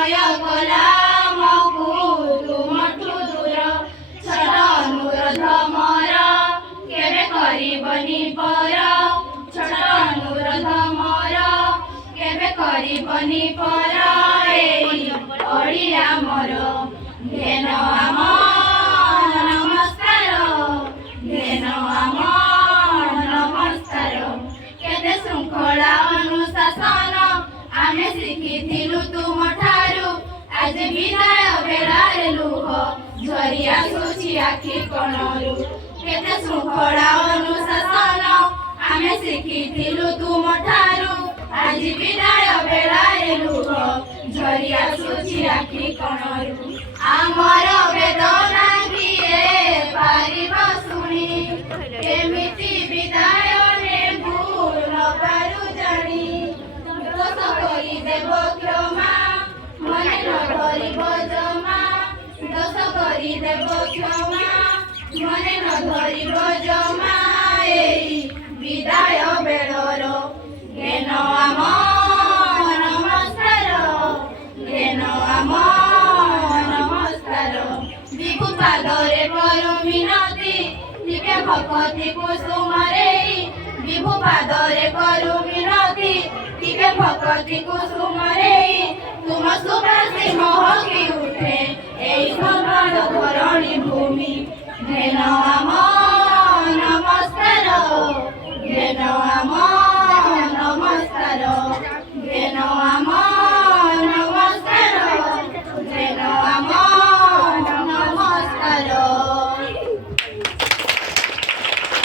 ସମୟ କଲାମକୁ ତୁମଠୁ ଦୂର ଛଡ଼ ଅନୁରୋଧ ମୋର କେବେ କରିବନି ପର ଛଡ଼ ଅନୁରୋଧ ମୋର କେବେ କରିବନି ପର ଏଇ ଓଡ଼ିଆ ମୋର ଘେନ ଆମ ନମସ୍କାର ଘେନ ଆମ ନମସ୍କାର କେତେ ଶୃଙ୍ଖଳା ଅନୁଶାସନ ଆମେ ଶିଖିଥିଲୁ ତୁମଠାରୁ ଆଜି ବିଦାୟ ବେଳାରେ ଲୁହ ଝରି ଆସୁଛି ଆଖି କଣରୁ କେତେ ଶୃଙ୍ଖଳା ଅନୁଶାସନ ଆମେ ଶିଖିଥିଲୁ ତୁମଠାରୁ ଆଜି ବିଦାୟ ବେଳାରେ ଲୁହ ଝରି ଆସୁଛି ଆଖି କଣରୁ ଆମର ବେଦନା କିଏ ପାରିବ ଶୁଣି କେମିତି ବିଦାୟ ନେବୁ ନ ପାରୁ ଜାଣି ଦୋଷ କରିଦେବ କ୍ଷମା ମନେ ନ ଧରିବ ଜମା ଦୋଷ କରିଦେବ କ୍ଷମା ମନେ ନ ଧରିବ ଜମା ଏଇ ବିଦାୟ ବେଳର ଘେନ ଆମ ନମସ୍କାର ଘେନ ଆମ ନମସ୍କାର ବିଭୁ ପାଦରେ କରୁ ମିନତି ଟିକେ ଭକତି କୁସୁମରେ ବିଭୁ ପାଦରେ କରୁ ମିନତି ଟିକେ ଭକତି କୁସୁମରେ ତୁମ ସୁବାସୀ ମହକି ଉଠେ ଏଇ ସମ୍ବାଦ ଧରଣୀ ଭୂମି ଘେନ ଆମ ନମସ୍କାର ଘେନ ଆମ